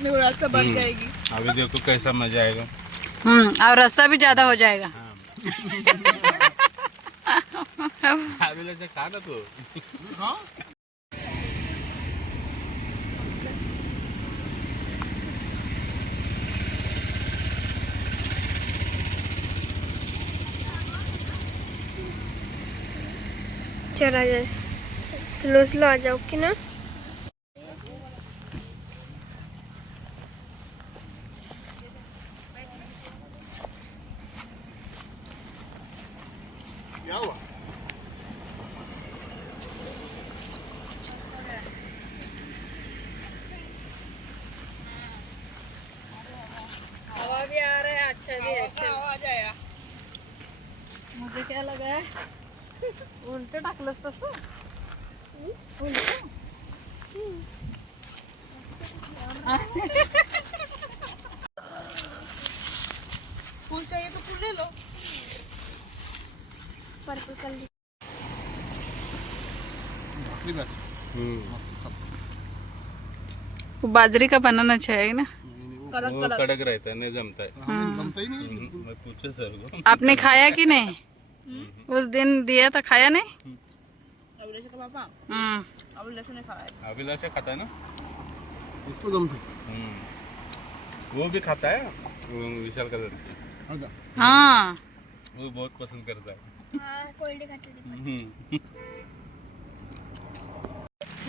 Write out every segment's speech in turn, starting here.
रस्सा बढ़ जाएगी। अभी देखो कैसा मजा आएगा। और रस्सा भी ज्यादा हो जाएगा। अभिलाषा खा ना तू। चला स्लो स्लो आ जाओ कि ना। हवा भी आ रहा है, अच्छा भी है। आ जाएगा। मुझे क्या लगा है उलट टाकलंस तसं फूल चाहिए तो फूल ले लो। पर्पल कलर वो बाजरी का बनाना चाहिए ना। वो कड़क रहता है, नहीं जमता है। मैं पूछे सर को। आपने खाया कि नहीं? उस दिन दिया था, खाया नहीं? अभिलाषा का पापा अभिलाषा ने खाया। अभिलाषा खाता है ना, इसको जमते। वो भी खाता है, वो विशाल का लड़की। हाँ वो बहुत पसंद करता है। कोल्ड खाते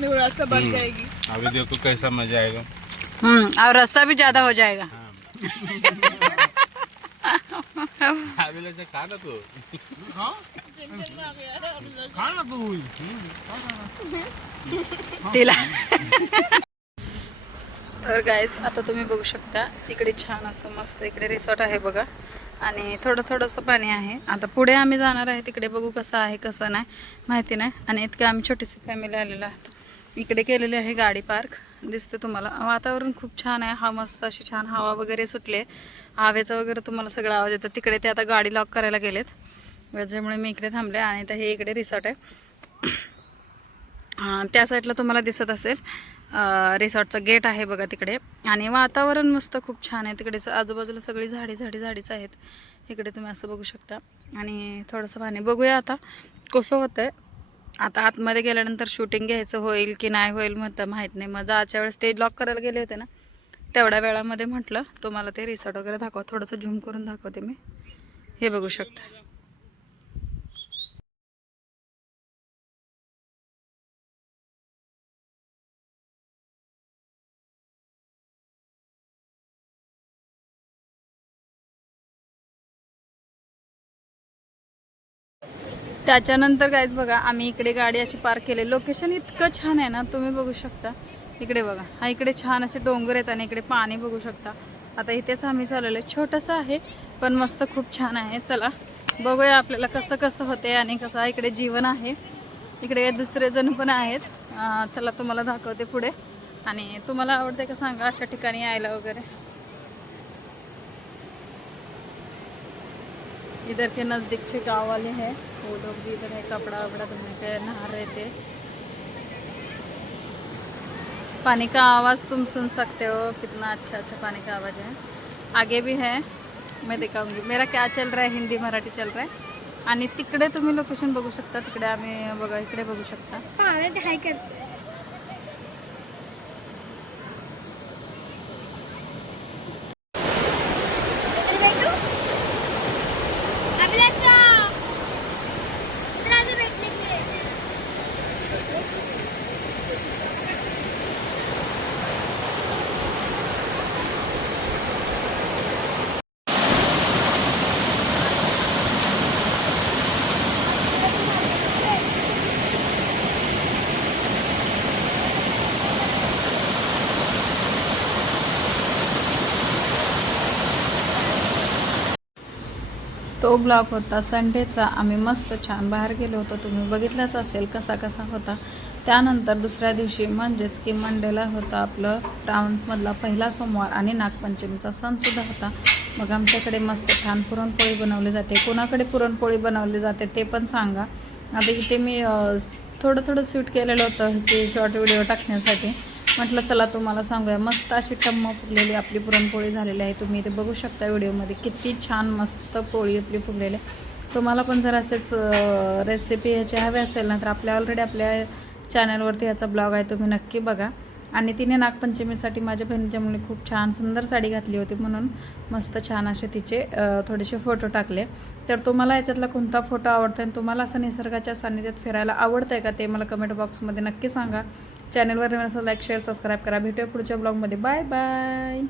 रस्सा बढ़ जाएगी। अभी देखो कैसा मजा आएगा। और रस्सा भी ज्यादा हो जाएगा। अभिलाषा खा ना तू। खा ना तू। तिला तर गाईज आता तुम्ही बघू शकता इकडे छान असं मस्त इकडे रिसॉर्ट आहे बघा आणि थोडं थोडंसं पाणी आहे। आता पुढे आम्ही जाणार आहे, तिकडे बघू कसं आहे कसं नाही माहिती नाही। आणि इतके आम्ही छोटीशी फॅमिली आलेलो आहोत। इकडे केलेली आहे गाडी पार्क, दिसते तुम्हाला। वातावरण खूप छान आहे, हा मस्त अशी छान हवा वगैरे सुटले, हवेचा वगैरे तुम्हाला सगळा आवाज येतो। तिकडे ते आता गाडी लॉक करायला गेलेत, त्याच्यामुळे मी इकडे थांबले। आणि तर हे इकडे रिसॉर्ट आहे, त्या साईडला तुम्हाला दिसत असेल रिसॉर्टचं गेट आहे बघा तिकडे। आणि वातावरण मस्त खूप छान आहे, तिकडे आजूबाजूला सगळी झाडीच आहेत। इकडे तुम्ही असं बघू शकता। आणि थोडंसं पाणी बघूया आता कसं होतंय। आता आतमध्ये गेल्यानंतर शूटिंग घ्यायचं होईल की नाही होईल म्हणतं माहीत नाही। मग जायच्या वेळेस ते लॉक करायला गेले होते ना, तेवढ्या वेळामध्ये म्हटलं तुम्हाला ते रिसॉर्ट वगैरे दाखवा, थोडंसं झूम करून दाखवते मी। हे बघू शकता। त्याच्यानंतर गाईज बघा आम्ही इकडे गाडी अशी पार्क केली। लोकेशन इतकं छान आहे ना, तुम्ही बघू शकता। इकडे बघा, हा इकडे छान असे डोंगर आहेत आणि इकडे पाणी बघू शकता। आता इथेच आम्ही चाललेलो आहे, छोटंसं आहे पण मस्त खूप छान आहे। चला बघूया आपल्याला कसं कसं होते आणि कसं इकडे जीवन आहे। इकडे दुसरे जण पण आहेत, चला तुम्हाला दाखवते पुढे। आणि तुम्हाला आवडते का सांगा अशा ठिकाणी यायला वगैरे। इधर के नज़दीक गाँव वाले हैं, वो लोग भी इधर है कपड़ा वपड़ा धोने के नहा रहे थे। पानी का आवाज़ तुम सुन सकते हो, कितना अच्छा पानी का आवाज़ है। आगे भी है, मैं दिखाऊंगी मेरा क्या चल रहा है, हिंदी मराठी चल रहा है। आणि तिकडे तुम्ही लोकेशन बघू शकता, तिकडे आम्ही बघा इकडे बघू शकता। तो ब्लॉग होता संडेचा। आम्ही मस्त छान बाहेर गेलो होतो, तुम्ही बघितलाच असेल कसा कसा होता। त्यानंतर दुसऱ्या दिवशी म्हणजेच की मंडेला होता आपलं श्रावणमधला पहिला सोमवार आणि नागपंचमीचा सणसुद्धा होता। मग आमच्याकडे मस्त छान पुरणपोळी बनवली जाते। कोणाकडे पुरणपोळी बनवली जाते ते पण सांगा। आता इथे मी थोडं स्वीट केलेलं होतं की शॉर्ट व्हिडिओ टाकण्यासाठी, म्हटलं चला तुम्हाला सांगूया. मस्त अशी टम्म फुगलेली आपली पुरणपोळी झालेली आहे. तुम्ही इथे बघू शकता व्हिडिओमध्ये किती छान मस्त पोळी आपली फुगलेली आहे. तुम्हाला पण जर असेच रेसिपी ह्याची हवी असेल ना तर ऑलरेडी आपल्या चॅनलवरती ह्याचा ब्लॉग आहे, तुम्ही नक्की बघा. आणि तिने नागपंचमीसाठी माझ्या बहिणीच्या मुली खूप छान सुंदर साडी घातली होती म्हणून मस्त छान असे तिचे थोडेसे फोटो टाकले. तर तुम्हाला याच्यातला कोणता फोटो आवडतो आणि तुम्हाला असं निसर्गाच्या सान्निध्यात फिरायला आवडतं आहे का ते मला कमेंट बॉक्समध्ये नक्की सांगा. चॅनलवर लाईक शेअर सबस्क्राईब करा. भेटूया पुढच्या ब्लॉगमध्ये. Bye bye.